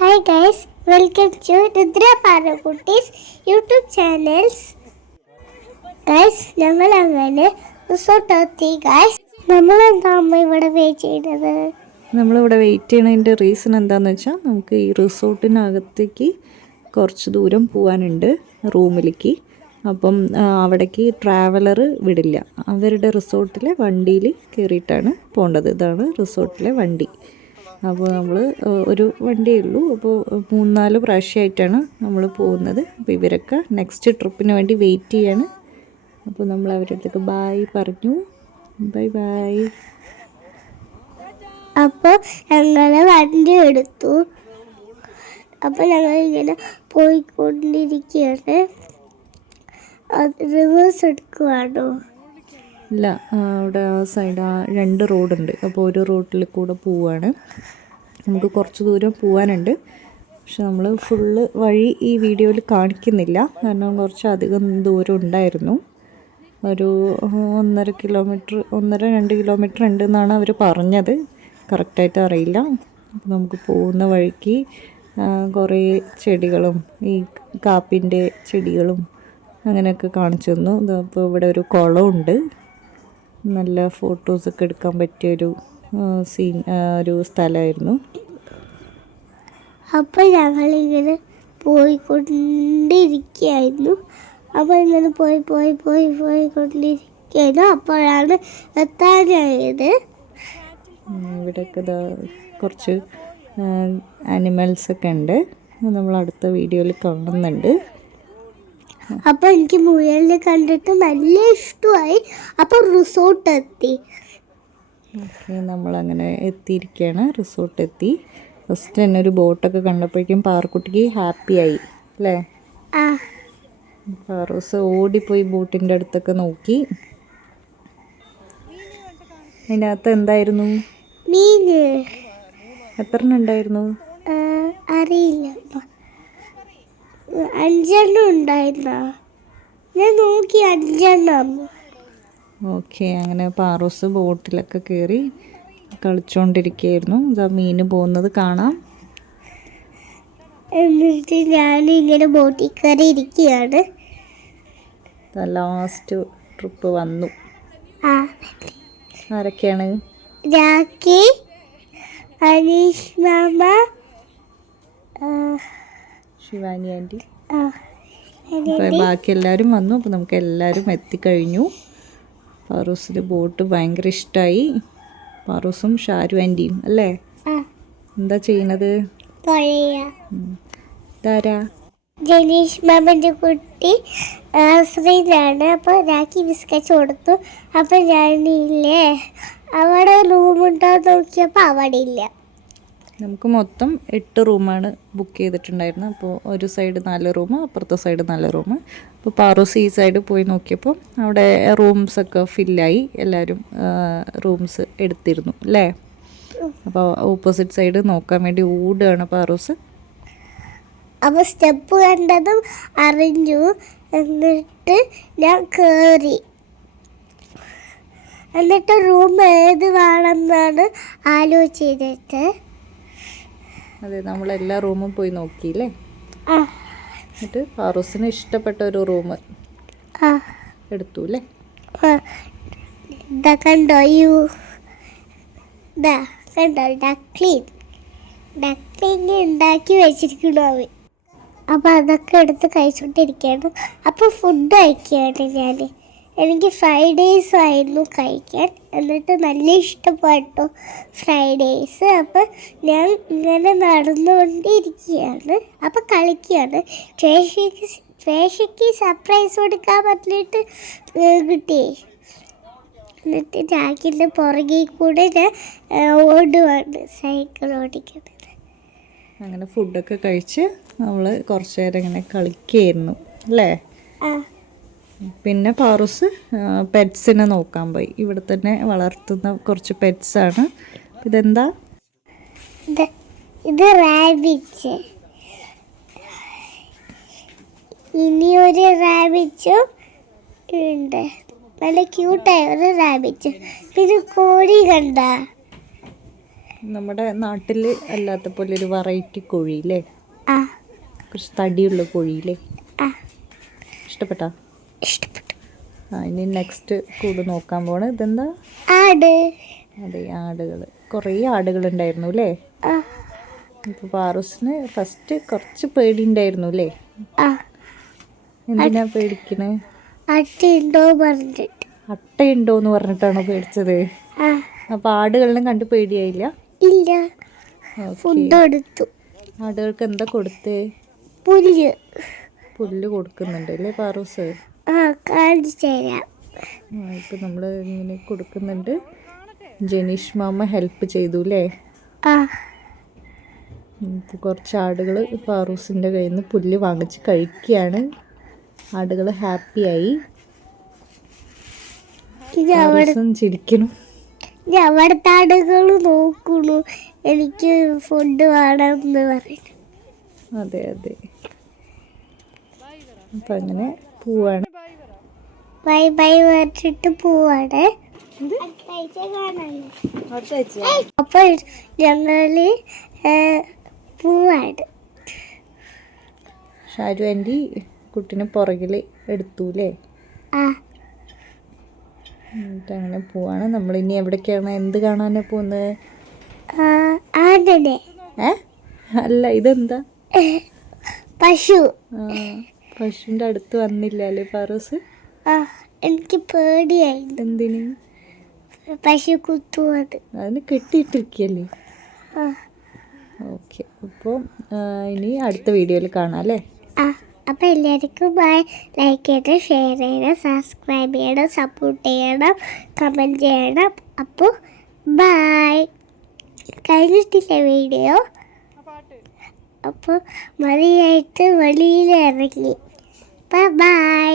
Hi guys, welcome to Rudra Parakutis YouTube channels. Guys, ഞങ്ങൾ അങ്ങനെ resort എത്തി guys. നമ്മളെന്താ അമ്മ ഇവിടെ വെയിറ്റ് ചെയ്യുന്നത്? നമ്മളിവിടെ വെയിറ്റ് ചെയ്യണതിൻ്റെ റീസൺ എന്താണെന്ന് വെച്ചാൽ നമുക്ക് ഈ റിസോർട്ടിനകത്തേക്ക് കുറച്ച് ദൂരം പോകാനുണ്ട് റൂമിലേക്ക്. അപ്പം അവിടേക്ക് ട്രാവലർ വിടില്ല. അവരുടെ റിസോർട്ടിലെ വണ്ടിയിൽ കയറിയിട്ടാണ് പോകേണ്ടത്. ഇതാണ് റിസോർട്ടിലെ വണ്ടി. അപ്പോൾ നമ്മൾ ഒരു വണ്ടിയേ ഉള്ളൂ. അപ്പോൾ 3-4 പ്രാവശ്യമായിട്ടാണ് നമ്മൾ പോകുന്നത്. അപ്പോൾ ഇവരൊക്കെ നെക്സ്റ്റ് ട്രിപ്പിന് വേണ്ടി വെയിറ്റ് ചെയ്യാണ്. അപ്പോൾ നമ്മൾ അവരുടെ അടുത്തേക്ക് ബായ് പറഞ്ഞു. Bye bye. അപ്പോൾ ഞങ്ങൾ വണ്ടി എടുത്തു. അപ്പോൾ ഞങ്ങളിങ്ങനെ പോയിക്കൊണ്ടിരിക്കുകയാണ്. റിവേഴ്സ് എടുക്കുവാണോ? ഇല്ല, അവിടെ ആ സൈഡ് 2 റോഡുണ്ട്. അപ്പോൾ ഒരു റോഡിൽ കൂടെ പോവുകയാണ്. നമുക്ക് കുറച്ച് ദൂരം പോകാനുണ്ട്. പക്ഷെ നമ്മൾ ഫുള്ള് വഴി ഈ വീഡിയോയിൽ കാണിക്കുന്നില്ല. കാരണം കുറച്ചധികം ദൂരം ഉണ്ടായിരുന്നു. ഒരു 1.5 കിലോമീറ്റർ 1.5-2 കിലോമീറ്റർ ഉണ്ടെന്നാണ് അവർ പറഞ്ഞത്. കറക്റ്റായിട്ട് അറിയില്ല. അപ്പോൾ നമുക്ക് പോകുന്ന വഴിക്ക് കുറേ ചെടികളും ഈ കാപ്പിൻ്റെ ചെടികളും അങ്ങനെയൊക്കെ കാണിച്ചു തന്നു. അപ്പോൾ ഇവിടെ ഒരു കുളമുണ്ട്. നല്ല ഫോട്ടോസൊക്കെ എടുക്കാൻ പറ്റിയൊരു ഒരു സ്ഥലമായിരുന്നു. അപ്പോൾ ഞങ്ങളിങ്ങനെ പോയിക്കൊണ്ടിരിക്കുകയായിരുന്നു. അപ്പോൾ ഇങ്ങനെ പോയിക്കൊണ്ടിരിക്കുകയായിരുന്നു. അപ്പോഴാണ് എത്താനായത്. ഇവിടെയൊക്കെ കുറച്ച് ആനിമൽസൊക്കെ ഉണ്ട്. നമ്മൾ അടുത്ത വീഡിയോയിൽ കാണുന്നുണ്ട്. അപ്പോൾ എനിക്ക് മുയലിനെ കണ്ടിട്ട് നല്ല ഇഷ്ടമായി. അപ്പോൾ റിസോർട്ട് എത്തി. ഓക്കെ, നമ്മളങ്ങനെ എത്തിയിരിക്കുകയാണ്. റിസോർട്ട് എത്തി. ഫസ്റ്റ് തന്നെ ഒരു ബോട്ടൊക്കെ കണ്ടപ്പോഴേക്കും പാറക്കുട്ടിക്ക് ഹാപ്പിയായി അല്ലേ? പാറൂസ് ഓടിപ്പോയി ബോട്ടിൻ്റെ അടുത്തൊക്കെ നോക്കി. അതിൻ്റെ അകത്ത് എന്തായിരുന്നു? മീന്. എത്ര ഉണ്ടായിരുന്നു? അറിയില്ല. 5 ഉണ്ടായിരുന്ന ഞാൻ നോക്കി 5. ഓക്കെ, അങ്ങനെ പാറൂസ് ബോട്ടിലൊക്കെ കയറി കളിച്ചുകൊണ്ടിരിക്കുകയായിരുന്നു. ഇതാ മീൻ പോകുന്നത് കാണാം. എന്നിട്ട് ഞാനിങ്ങനെ ബോട്ടിൽ കയറി ഇരിക്കുകയാണ്. ലാസ്റ്റ് ട്രിപ്പ് വന്നു. ആരൊക്കെയാണ്? രാഖി, അനീഷ് മാമ, ശിവാനി ആൻറ്റി. അപ്പോൾ ബാക്കി എല്ലാവരും വന്നു. അപ്പോൾ നമുക്ക് എല്ലാവരും എത്തിക്കഴിഞ്ഞു. പാറൂസിന് ബോട്ട് ഭയങ്കര ഇഷ്ടമായി. പാറൂസും ഷാരു ആൻറ്റിയും അല്ലേ? എന്താ ചെയ്യണത്? ഇതാരാ? ജനീഷ് മാമൻ്റെ കുട്ടി ശ്രീനാണ്. അപ്പോൾ രാഖി ബിസ്ക്കറ്റ് കൊടുത്തു. അപ്പോൾ ഞാനില്ലേ അവിടെ റൂമുണ്ടോ നോക്കിയപ്പോൾ അവിടെ ഇല്ല. നമുക്ക് മൊത്തം 8 റൂമാണ് ബുക്ക് ചെയ്തിട്ടുണ്ടായിരുന്നത്. അപ്പോൾ ഒരു സൈഡ് 4 റൂം, അപ്പുറത്തെ സൈഡ് 4 റൂം. അപ്പോൾ പാറൂസ് ഈ സൈഡ് പോയി നോക്കിയപ്പോൾ അവിടെ റൂംസൊക്കെ ഫില്ലായി. എല്ലാവരും റൂംസ് എടുത്തിരുന്നു അല്ലേ? അപ്പോൾ ഓപ്പോസിറ്റ് സൈഡ് നോക്കാൻ വേണ്ടി ഓടുകയാണ് പാറൂസ്. അപ്പോൾ സ്റ്റെപ്പ് കണ്ടതും അറിഞ്ഞു. എന്നിട്ട് ഞാൻ കയറി. എന്നിട്ട് റൂം ഏത് വേണമെന്നാണ് ആലോചിച്ചിട്ട് അതെ, നമ്മളെല്ലാ റൂമും പോയി നോക്കിയില്ലേ? എന്നിട്ട് പാറൂസിന് ഇഷ്ടപ്പെട്ട ഒരു റൂം എടുത്തു അല്ലേ? ഇതാ കണ്ടോ? കണ്ടോ ഡക്ലിങ് ഉണ്ടാക്കി വെച്ചിരിക്കണോ അവൻ. അപ്പോൾ അതൊക്കെ എടുത്ത് കഴിച്ചുകൊണ്ടിരിക്കുകയാണ്. അപ്പോൾ ഫുഡ് കഴിക്കുകയാണ് ഞാൻ. എനിക്ക് ഫ്രൈഡ് റൈസ് ആയിരുന്നു കഴിക്കാൻ. എന്നിട്ട് നല്ല ഇഷ്ടപ്പെട്ടു ഫ്രൈഡ് റൈസ്. അപ്പം ഞാൻ ഇങ്ങനെ നടന്നുകൊണ്ടിരിക്കുകയാണ്. അപ്പം കളിക്കുകയാണ്. ട്രേഷയ്ക്ക് സർപ്രൈസ് കൊടുക്കാൻ പറ്റിയിട്ട് കിട്ടി. എന്നിട്ട് രാഖിൻ്റെ പുറകിൽ കൂടെ ഞാൻ ഓടുവാണ്, സൈക്കിൾ ഓടിക്കുന്നത്. അങ്ങനെ ഫുഡൊക്കെ കഴിച്ച് നമ്മൾ കുറച്ച് നേരം ഇങ്ങനെ കളിക്കുകയായിരുന്നു അല്ലേ? പിന്നെ പാറൂസ് പെറ്റ്സിനെ നോക്കാൻ പോയി. ഇവിടെ തന്നെ വളർത്തുന്ന കുറച്ച് പെറ്റ്സാണ്. ഇതെന്താ? ഇത് റാബിറ്റ്. ഇനിയൊരു റാബിറ്റും ഉണ്ട്. നല്ല ക്യൂട്ടായ ഒരു റാബിറ്റ്. പിന്നെ കോഴി കണ്ട നമ്മുടെ നാട്ടിൽ അല്ലാത്ത പോലെ ഒരു വെറൈറ്റി കോഴിയില്ലേ, ആ കുറച്ച് തടിയുള്ള കോഴിയില്ലേ, ആ ഇഷ്ടപ്പെട്ടാ? ഇഷ്ടപ്പെട്ടു. ഇനി നെക്സ്റ്റ് കൂട് നോക്കാൻ പോണ ഇതെന്താ? ആട്. അതെ, ആടുകൾ. കുറേ ആടുകളുണ്ടായിരുന്നു അല്ലേ? ആ ഇപ്പോൾ പാറൂസിന് ഫസ്റ്റ് കുറച്ച് പേടിയുണ്ടായിരുന്നു അല്ലേ? ആ എന്തിനാ പേടിക്കണേ? അട്ടുണ്ടോ പറഞ്ഞിട്ട്. അട്ടയുണ്ടോയെന്ന് പറഞ്ഞിട്ടാണോ പേടിച്ചത്? ആ അപ്പോൾ ആടുകളിനെ കണ്ട് പേടിയായില്ല? ഇല്ല. ഓക്കെ. ഫുഡ് കൊടുത്തു. ആടുകൾക്ക് എന്താ കൊടുത്തേ? പുല്ല്. പുല്ല് കൊടുക്കുന്നുണ്ട് അല്ലേ പാറൂസ്? ആ കാണിച്ചു തരാം. ഇപ്പം നമ്മൾ ഇങ്ങനെ കൊടുക്കുന്നുണ്ട്. ജനീഷ് മാമ ഹെൽപ്പ് ചെയ്തു അല്ലേ? ആ ഇപ്പോൾ കുറച്ച് ആടുകൾ പാറൂസിൻ്റെ കയ്യിൽ നിന്ന് പുല്ല് വാങ്ങിച്ച് കഴിക്കുകയാണ്. ആടുകൾ ഹാപ്പിയായി. ഇത് അവിടെ പാറൂസും ചിരിക്കണം. അവിടുത്തെ ആടുകൾ നോക്കണു എനിക്ക് ഫുഡ് വേണമെന്ന് പറയുന്നു. അതെ അതെ. അപ്പം അങ്ങനെ പോവാണ്. ബൈ ബൈ പറഞ്ഞിട്ട് പോവാണ്. അപ്പൊ ഞങ്ങള് പോവാണ്. ഷാരു ആൻറ്റി കുട്ടീനെ പുറകിൽ എടുത്തു അല്ലേ? ആ എന്നിട്ട് അങ്ങനെ പോവാണ്. നമ്മളിനി എവിടേക്കാണ്, എന്ത് കാണാനാണ് പോകുന്നത്? ആടിനെ. അല്ല, ഇതെന്താ? പശു. പശുവിൻ്റെ അടുത്ത് വന്നില്ല അല്ലേ പാറൂസ്? ആ എനിക്ക് പേടിയായി. എന്തിന്? പശു കുത്തുന്നത്. അതിന് കെട്ടിയിട്ടിരിക്കല്ലേ? ആ ഓക്കെ. അപ്പോൾ ഇനി അടുത്ത വീഡിയോയിൽ കാണാം അല്ലേ? ആ അപ്പം എല്ലാവർക്കും ബൈ. ലൈക്ക് ചെയ്യണം, ഷെയർ ചെയ്യണം, സബ്സ്ക്രൈബ് ചെയ്യണം, സപ്പോർട്ട് ചെയ്യണം, കമൻറ്റ് ചെയ്യണം. അപ്പോൾ ബൈ. കഴിഞ്ഞിട്ടില്ല വീഡിയോ. അപ്പോൾ മതിയായിട്ട് വെളിയിൽ ഇറങ്ങി. ബൈ.